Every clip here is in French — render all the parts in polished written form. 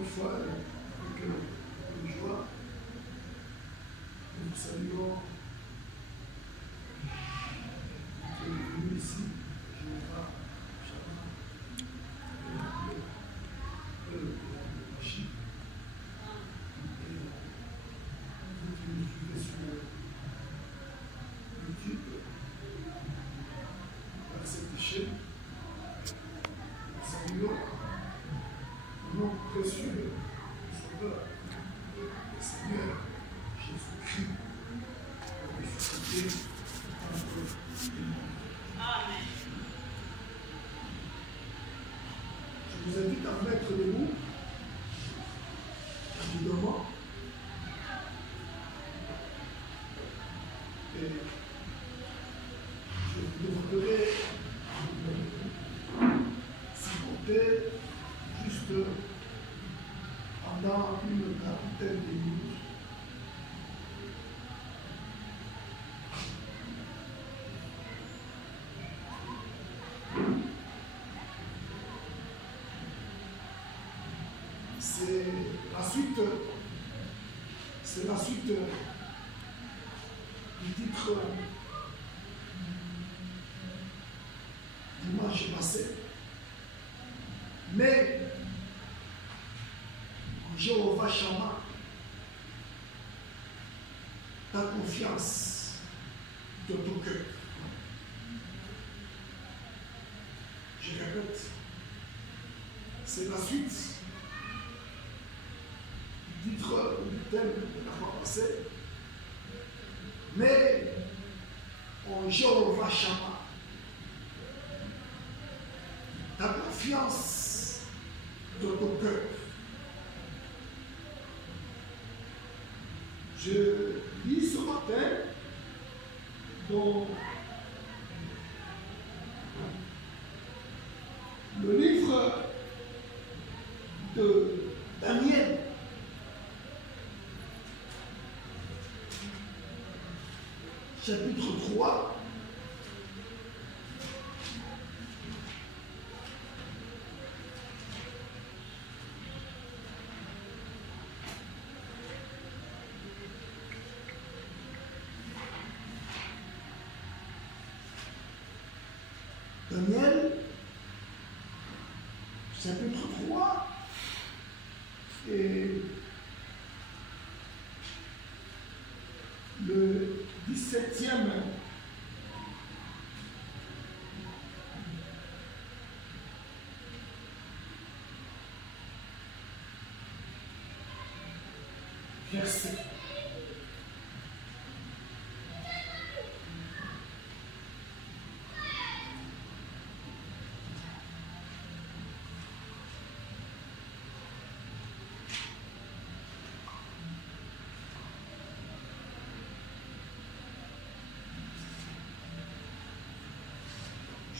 une fois, avec joie, nous saluons qui est venu ici, Jéhovah, Shabbat, le Machine. Et vous qui nous suivez sur YouTube, par cette chaîne, nous saluons le nom précieux du Sauveur, le Seigneur Jésus-Christ, ressuscité entre les morts. Amen. Je vous invite à mettre debout, rapidement, et je vous demanderai, s'il vous plaît, juste pendant une quarantaine de minutes, c'est la suite du titre dimanche passé. Mais en Jéhovah Shammah, ta confiance de ton cœur. Je répète, c'est la suite du titre ou du thème de la fois passée. Mais en Jéhovah Shammah, ta confiance de ton cœur. Je lis ce matin dans le livre de Daniel, chapitre 3, Daniel, chapitre 3, et le 17e verset.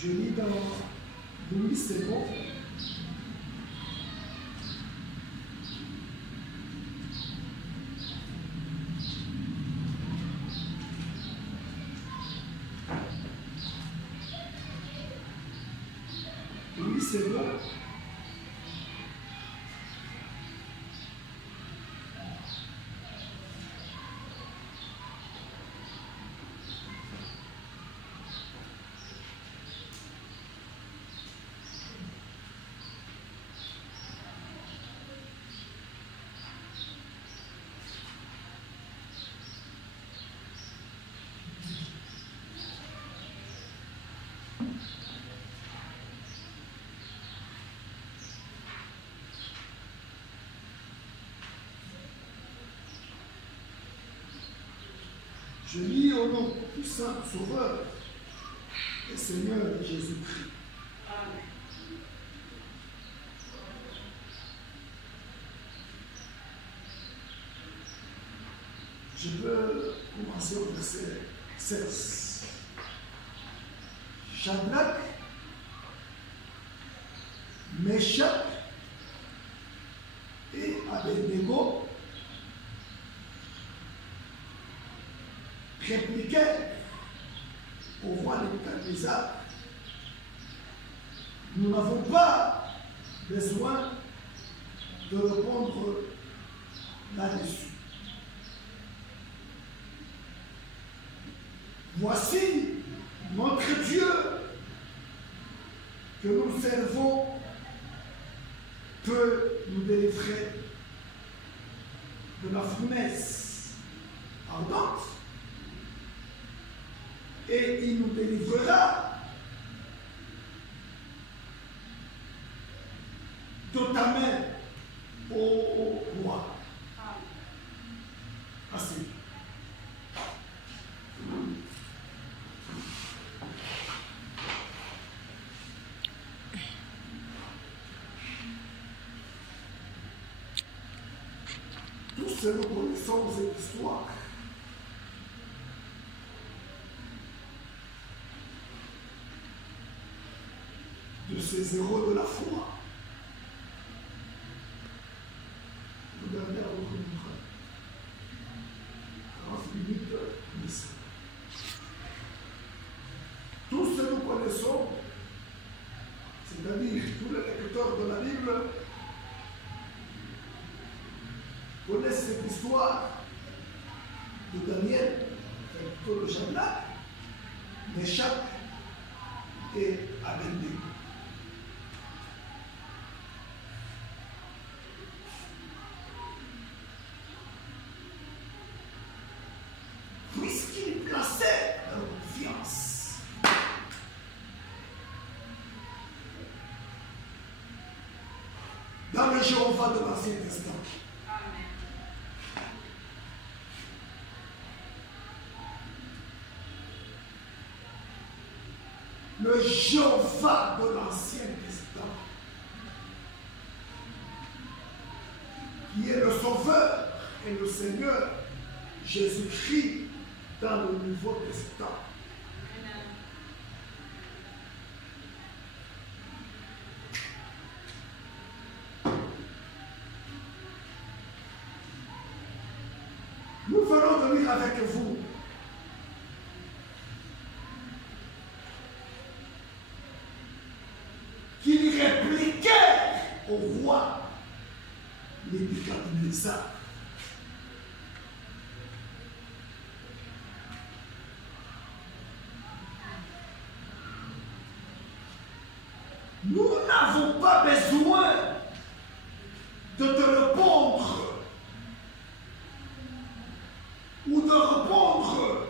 Je lis dans Louis, c'est bon. Louis, c'est bon. Je lis au nom du Saint Sauveur et Seigneur Jésus-Christ. Amen. Je veux commencer au verset 16. Shadrach, Meshach et Abednego répliquèrent au roi Nebuchadnezzar: nous n'avons pas besoin de répondre là-dessus. Voici notre Dieu que nous servons peut nous délivrer de la fournaise ardente et il nous délivrera de ta main, ô roi. Assez. Tous nous connaissons cette histoire. De ces héros de la foi. Regardez à votre montre. 40 minutes, ici. Tous nous connaissons, c'est-à-dire tous les lecteurs de la Bible, connaissent cette histoire de Daniel, plutôt le Shadrach, Meshach et Abednego. Puisqu'ils plaçaient leur confiance dans le Jéhovah de l'Ancien Testament. Le Jéhovah de l'Ancien Testament, qui est le Sauveur et le Seigneur Jésus-Christ dans le Nouveau Testament. Nous venons de lire avec vous qu'il répliquait au roi Nebuchadnezzar. Nous n'avons pas besoin de te répondre ou de répondre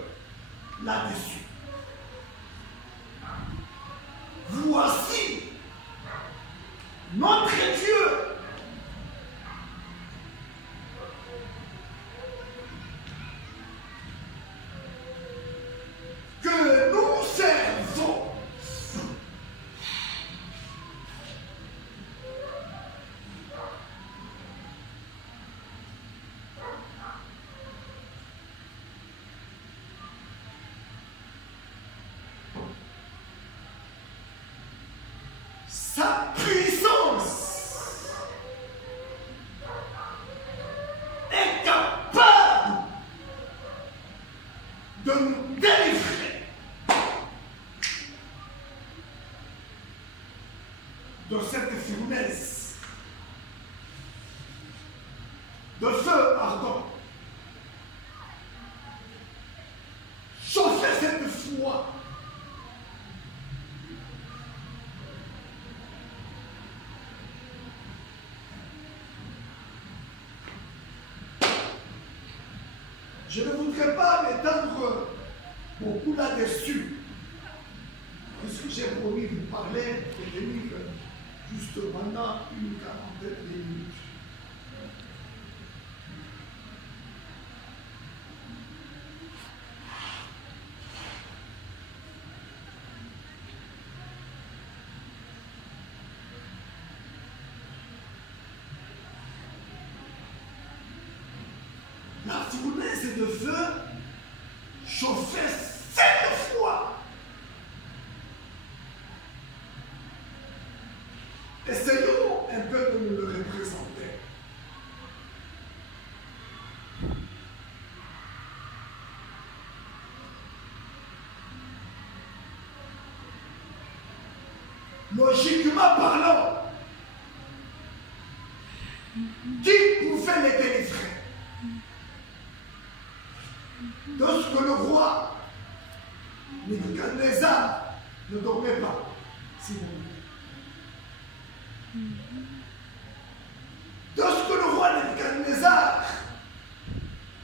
là-dessus. Voici notre Dieu que nous servons. Sa puissance est capable de nous délivrer de cette fournaise de feu ardent. Chauffez cette foi. Je ne voudrais pas m'étendre beaucoup là-dessus, puisque j'ai promis de vous parler et de lire juste pendant une quarantaine de minutes. La fournaise de feu chauffait 7 fois. Essayons un peu de nous le représenter. Logiquement parlant, qui pouvait les délivrer. Lorsque le roi Nebuchadnezzar ne dormait pas, si vous voulez. Lorsque le roi Nebuchadnezzar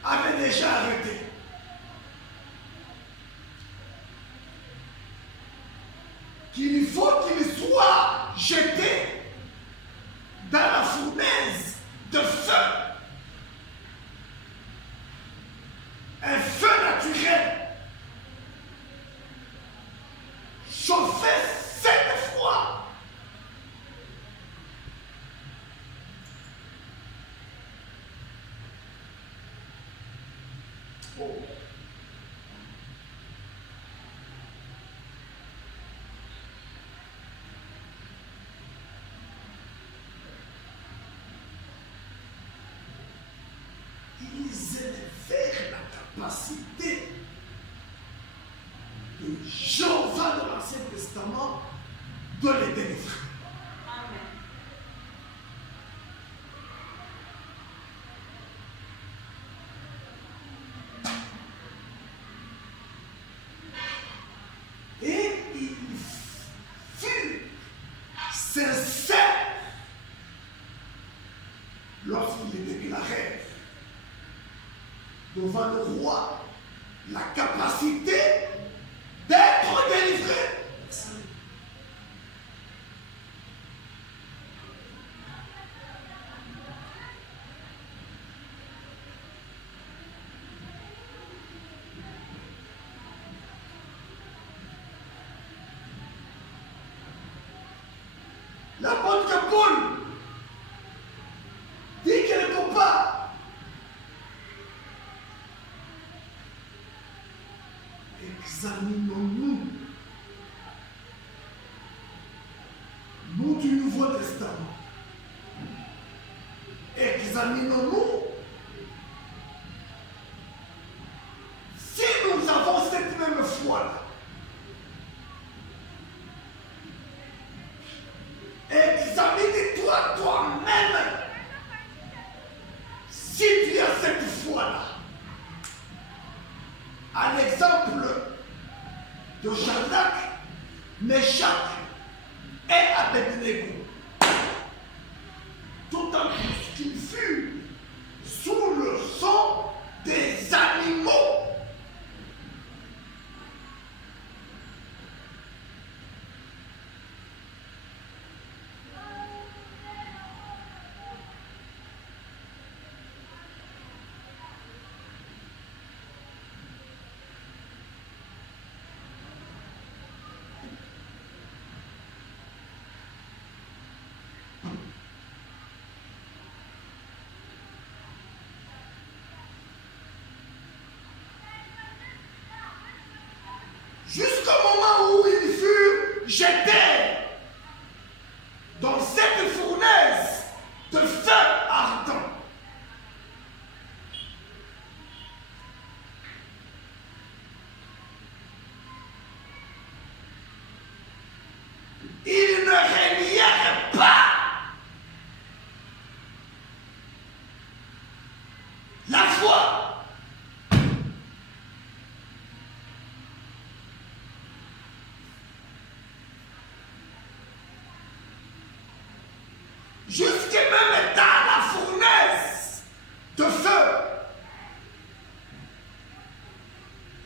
avait déjà arrêté, qu'il faut qu'il soit jeté dans la fournaise de feu. Un feu naturel. Chauffé 7 fois. Oh. Ils élevaient la capacité de Jéhovah de l'Ancien Testament de les délivrer. Amen. Et il fut sincère lorsqu'il déclarait devant le roi la capacité d'être délivré. L'apôtre Paul dit quelque part, examinons-nous, nous du Nouveau Testament, examinons-nous si nous avons cette même foi-là. Examine-toi toi-même si tu as cette foi-là. À l'exemple de Shadrach, Meshach et Abednego, d'autant plus qu'ils furent sous le sang des animaux. Jusqu'au moment où ils furent jetés dans cette fournaise de feu ardent. Ils ne régnèrent pas. La foi. Jusque même dans la fournaise de feu,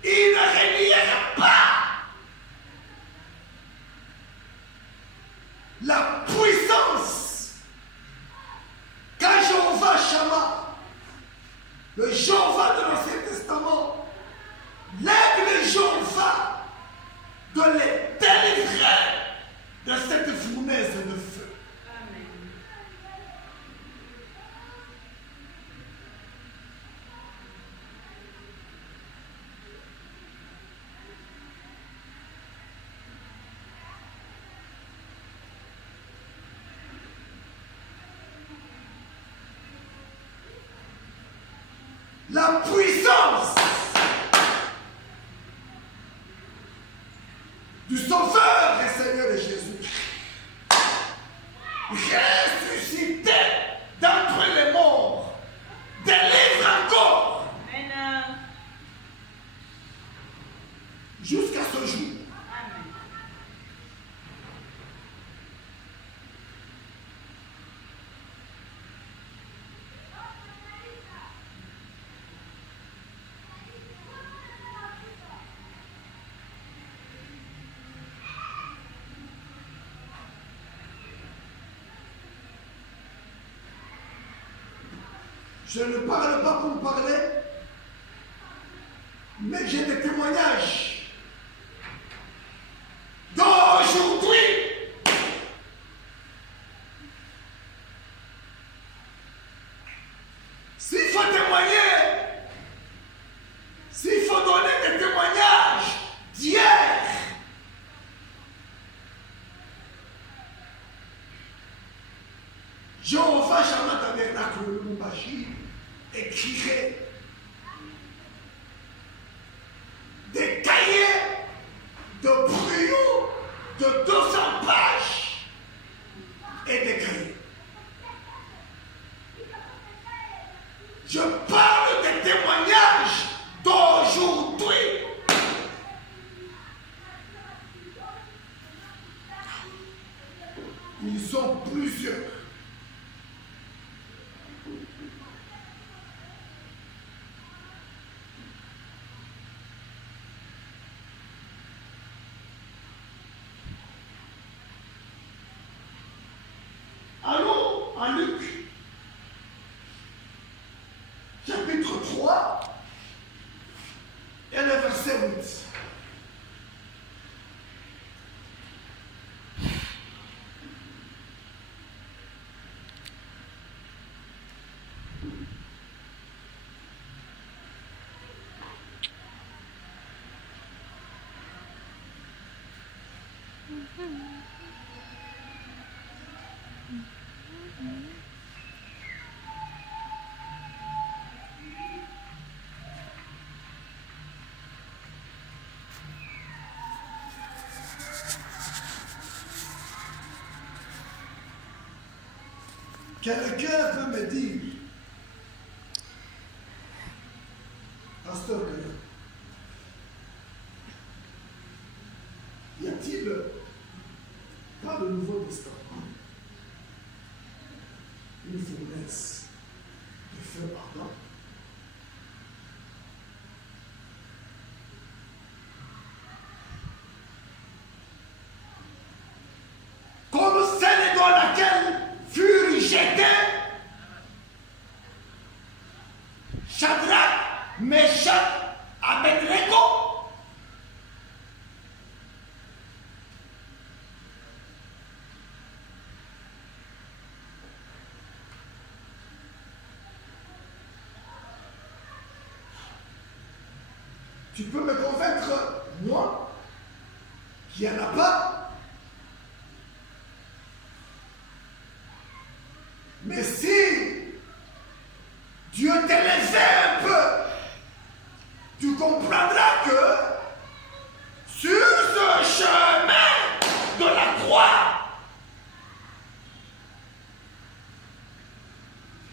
ils ne régnèrent pas. La puissance quand Jéhovah Shammah, le Jéhovah de l'Ancien Testament, l'aigle Jéhovah de les délivrer de cette fournaise de feu. La puissance du Sauveur et Seigneur de Jésus ressuscité d'entre Je ne parle pas pour parler, mais j'ai des témoignages d'aujourd'hui. S'il faut témoigner, s'il faut donner des témoignages d'hier, Jéhovah Shammah Tabernacle de Lubumbashi écrirait des cahiers de prions de 200 pages et des cahiers. Je parle des témoignages d'aujourd'hui. Ils ont plusieurs. Allons à Luc, chapitre 3, et le verset 8. Quelqu'un peut me dire, Pasteur Gagnon, y a-t-il pas le Nouveau Testament une fournaise de feu ardent? Comme celle dans laquelle furent jetés Shadrach, Meshach, Abednego. Tu peux me convaincre, moi, qu'il n'y en a pas? Mais si Dieu t'élève un peu, tu comprendras que sur ce chemin de la croix,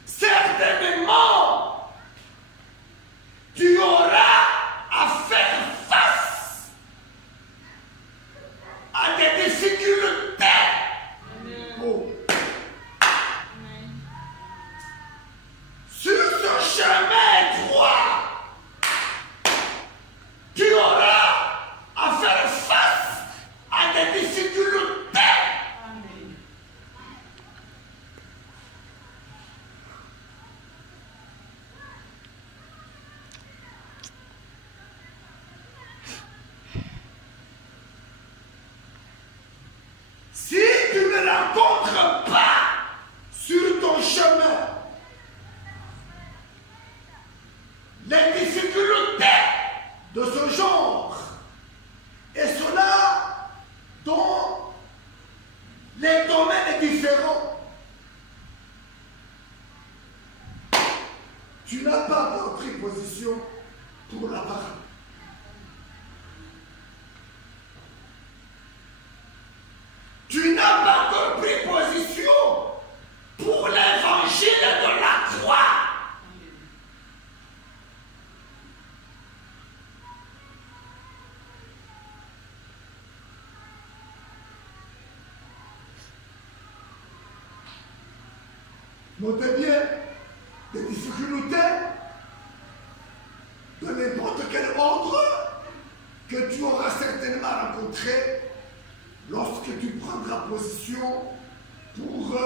certainement, tu auras à faire face à des difficultés. Oh. Sur ce chemin étroit, tu auras à faire face à des difficultés. Amen. Si tu ne rencontres pas sur ton chemin les difficultés de ce genre, et cela dans les domaines différents, tu n'as pas encore pris position pour la parole. Tu n'as pas encore pris position pour l'évangile de la croix. Notez bien, des difficultés de n'importe quel ordre que tu auras certainement rencontré lorsque tu prendras position pour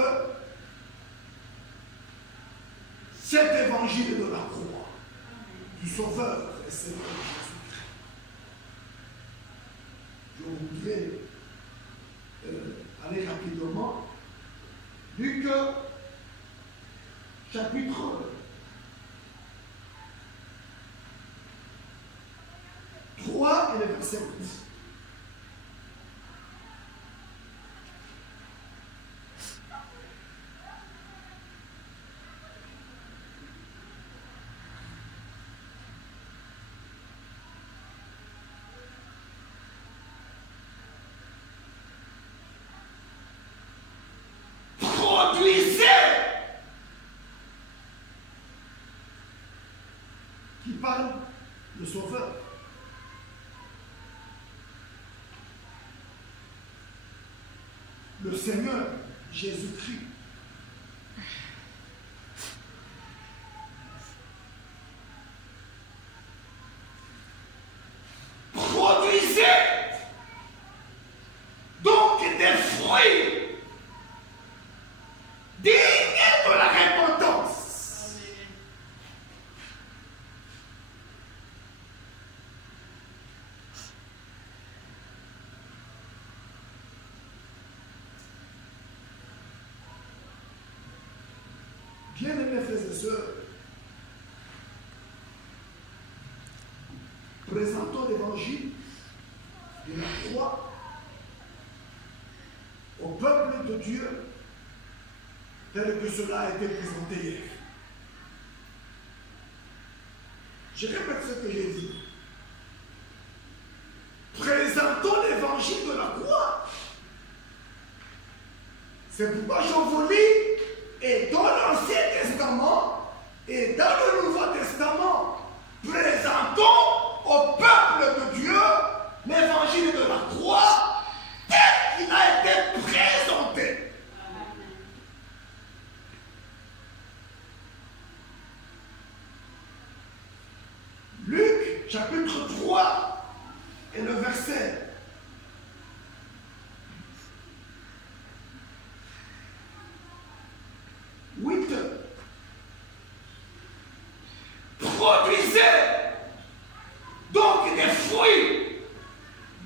cet évangile de la croix, du Sauveur et Seigneur Jésus-Christ. Je voudrais aller rapidement. Luc, chapitre 3 et le verset 8. Qui parle de Sauveur. Le Seigneur Jésus-Christ. Produisez donc des fruits dignes de la repentance. Bien-aimés frères et sœurs, présentons l'évangile de la croix au peuple de Dieu tel que cela a été présenté hier. Je répète ce que j'ai dit. Présentons l'évangile de la croix. C'est pourquoi je vous lis, et dans l'Ancien Testament et dans le Nouveau Testament, présentons au peuple de Dieu l'évangile de la croix tel qu'il a été présenté. Luc, chapitre 3, et le verset 8. Produisez donc des fruits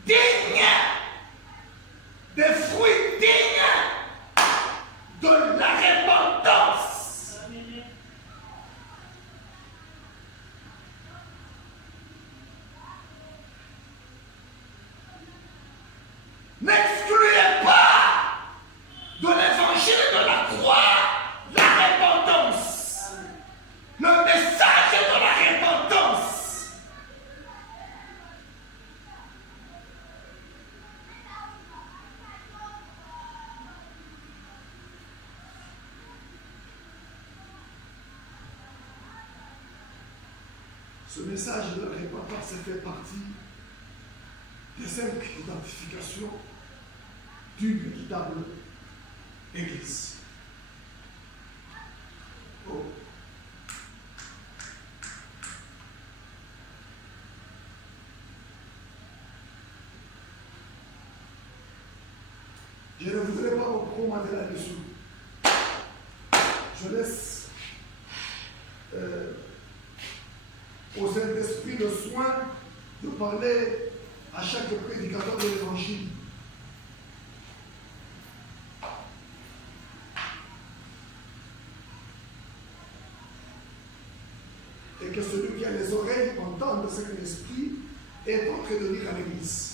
dignes, de la repentance. N'excluez pas de l'évangile de la croix la repentance, le message de la repentance. Ce message de la repentance fait partie des 5 identifications d'une véritable Église. Oh. Je ne voudrais pas beaucoup commenter là-dessous. Je laisse au Saint-Esprit le soin de parler à chaque prédicateur de l'Évangile. Et que celui qui a les oreilles entende ce que l'Esprit est en train de dire à l'Église.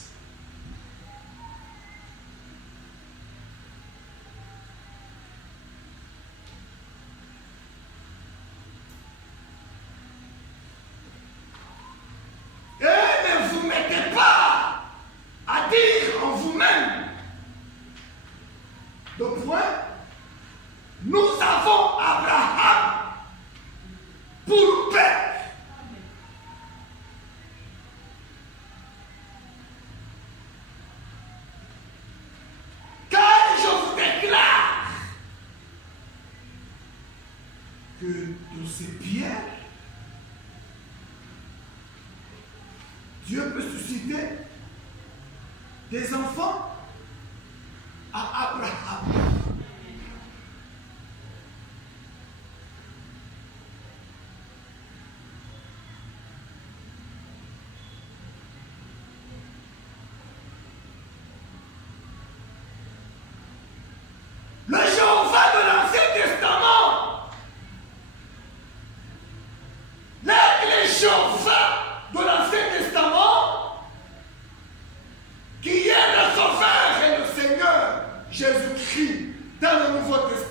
Que de ces pierres, Dieu peut susciter des enfants à Abraham.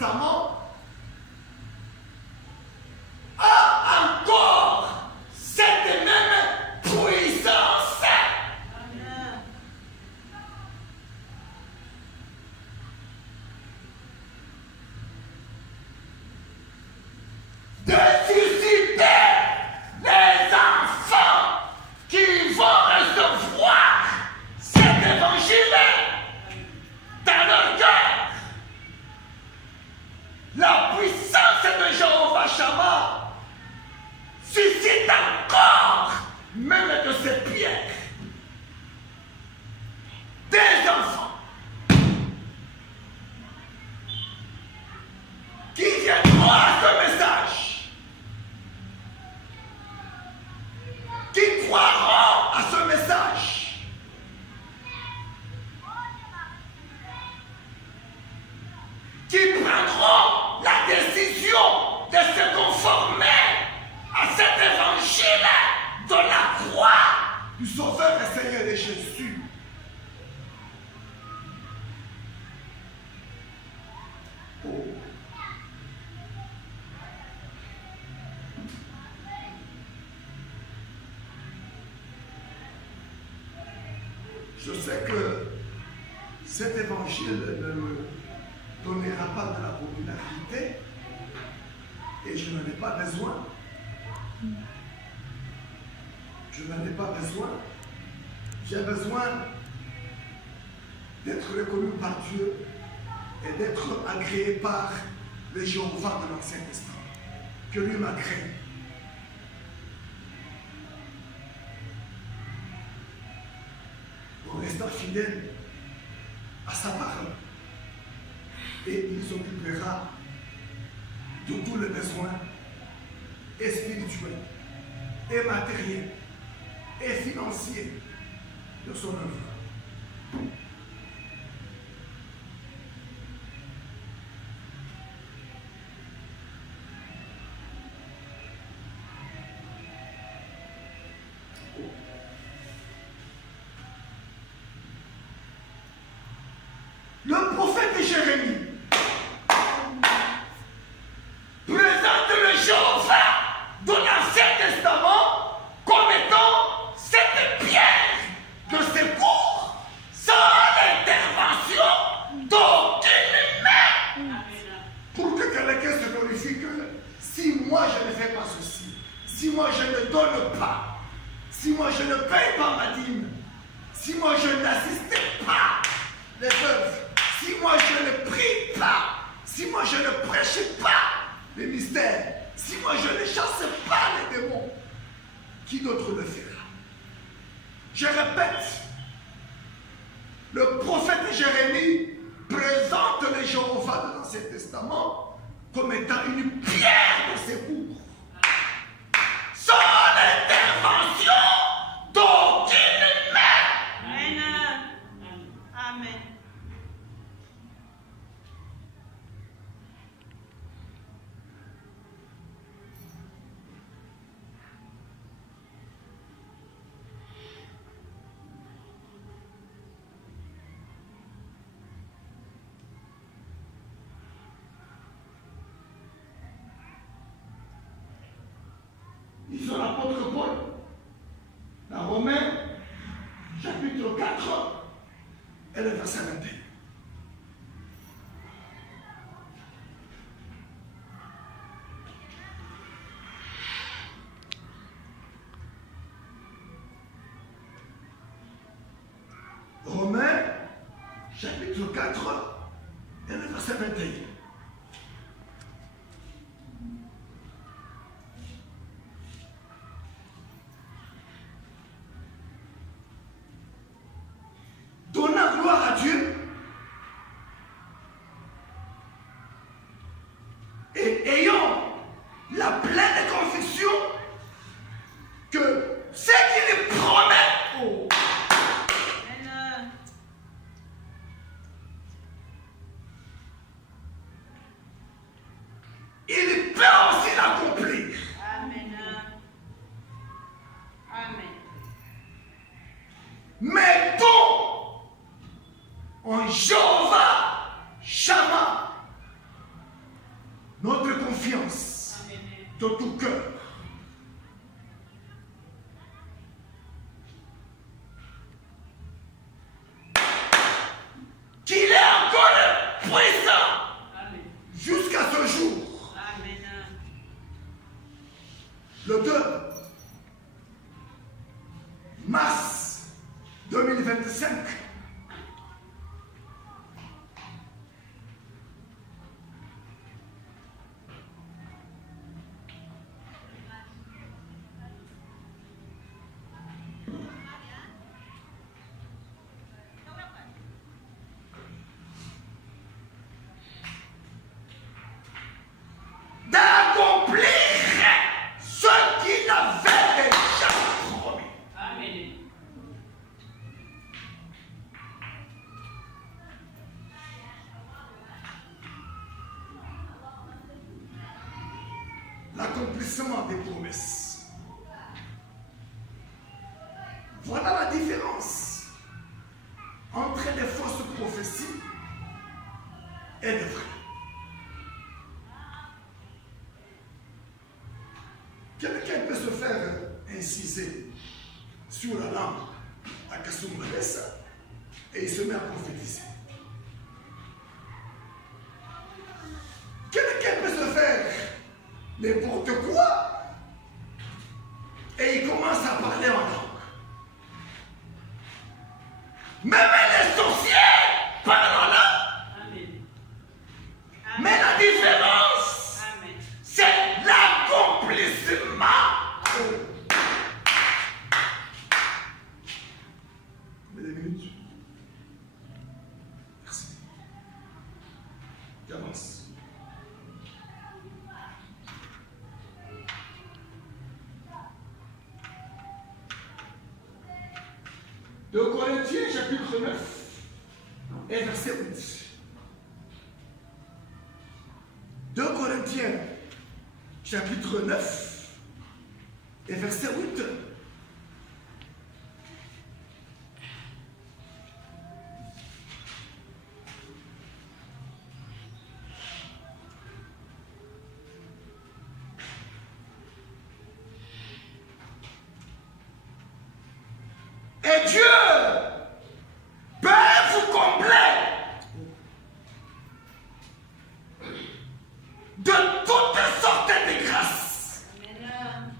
Testament a encore cette même puissance. Amen. De susciter les enfants qui vont recevoir cet évangile dans leur cœur. La puissance de Jéhovah Shammah suscite encore, même de ces pierres, des enfants qui viendront à ce message, qui croiront à ce message, qui prendront la décision de se conformer à cet évangile de la croix du Sauveur et Seigneur de Jésus. Oh. Je sais que cet évangile ne me donnera pas de la popularité et je n'en ai pas besoin. Je n'en ai pas besoin. J'ai besoin d'être reconnu par Dieu et d'être agréé par le Jéhovah de l'Ancien Testament, que lui m'a créé. En restant fidèle à sa parole. Et il s'occupera de tous les besoins et spirituels, et matériels, et financiers de son œuvre. Le prophète Jérémie présente le Jéhovah de l'Ancien Testament comme étant cette pierre de secours sans l'intervention d'aucune main. Pour que quelqu'un se glorifie que si moi je ne fais pas ceci, si moi je ne donne pas, si moi je ne paye pas ma dîme, si moi je n'assiste pas les œuvres, si moi je ne prie pas, si moi je ne prêche pas les mystères, si moi je ne chasse pas les démons, qui d'autre le fera? Je répète, le prophète Jérémie présente le Jéhovah de l'Ancien Testament comme étant une pierre de secours. Sans l'intervention d'aucune main. Amen. Amen. Ils ont l'apôtre Paul, dans Romains, chapitre 4, et le verset 21. Romains, chapitre 4, et le verset 21. Donnant gloire à Dieu et ayant la pleine conviction que ce qu'il promet, oh, Amen. il peut aussi l'accomplir. Amen. Amen. Mettons en Jéhovah Shammah confiance de tout cœur. Qu'il est encore présent jusqu'à ce jour. Amen. Le 2 mars 2025, d'accomplir ce qu'il avait déjà promis. Amen. L'accomplissement des promesses. Voilà la différence entre les fausses prophéties et les vraies. Quelqu'un peut se faire inciser sur la langue à Kasumbalesa et il se met à prophétiser. Quelqu'un peut se faire n'importe quoi et il commence à parler en langue. Même les sorciers parlent en langue. Amen. Mais la différence, Amen. c'est l'accomplissement. Mais des minutes. Merci. J'avance. De Corinthiens chapitre 9 et verset 8. 2 Corinthiens chapitre 9 et verset 8. Et Dieu peut vous combler de toutes sortes de grâces, Amen.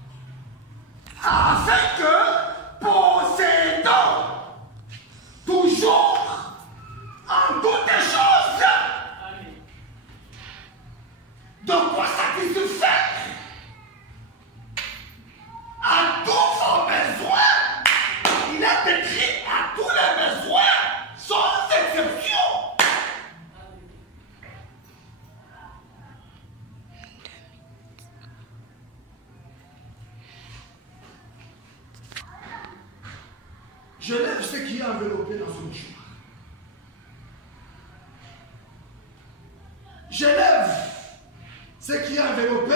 afin que, possédant toujours en toutes choses Amen. de quoi satisfaire à tous vos besoins. Il a décrit à tous les besoins sans exception. Je lève ce qui est enveloppé dans ce mouchoir. Je lève ce qui est enveloppé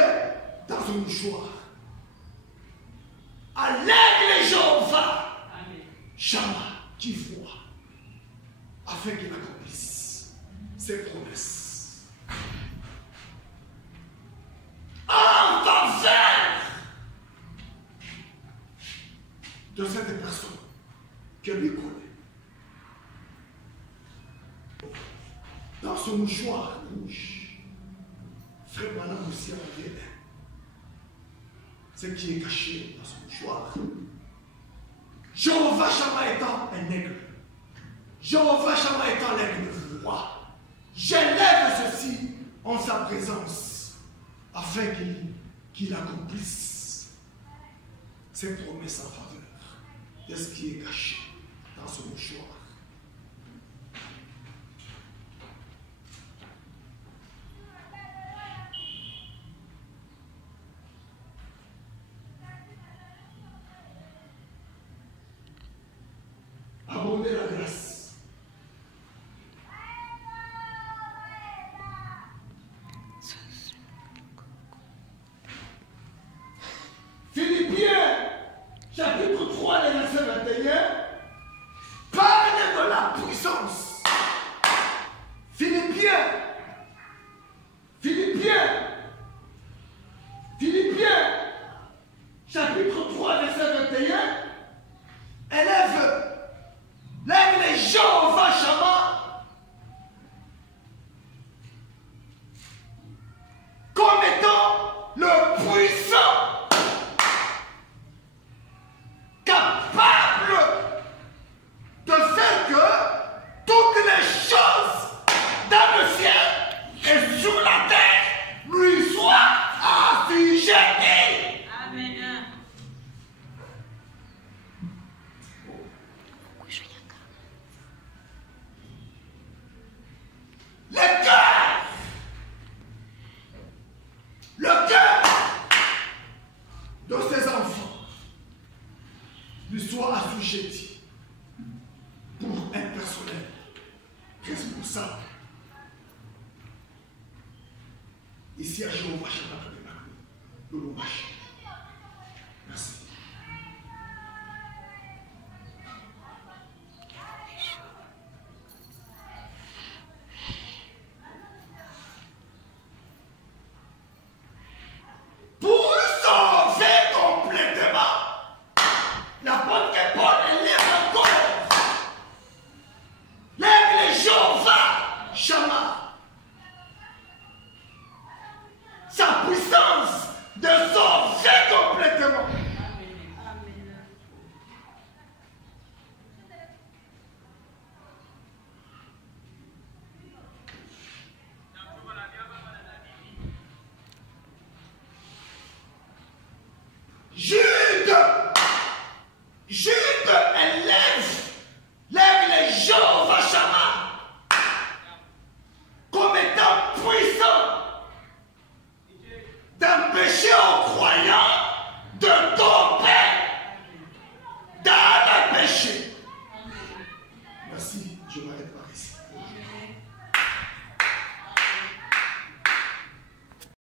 dans un mouchoir. À l'aigle Jéhovah, Amen. Shama, qui voit, afin qu'il accomplisse ses promesses. En faveur de cette personne que lui connaît. Dans ce mouchoir rouge, frère Madame aussi en vient. Ce qui est caché dans ce mouchoir. Jéhovah Shama étant un aigle. Jéhovah Shama étant l'aigle de roi. J'élève ceci en sa présence afin qu'il accomplisse ses promesses en faveur de ce qui est caché dans ce mouchoir. Abonder la grâce. Philippiens, chapitre 3, verset 21, parle de la puissance. Philippiens, du jeudi pour un personnel responsable. Ici à Jéhovah, je vais de l'ouvrage.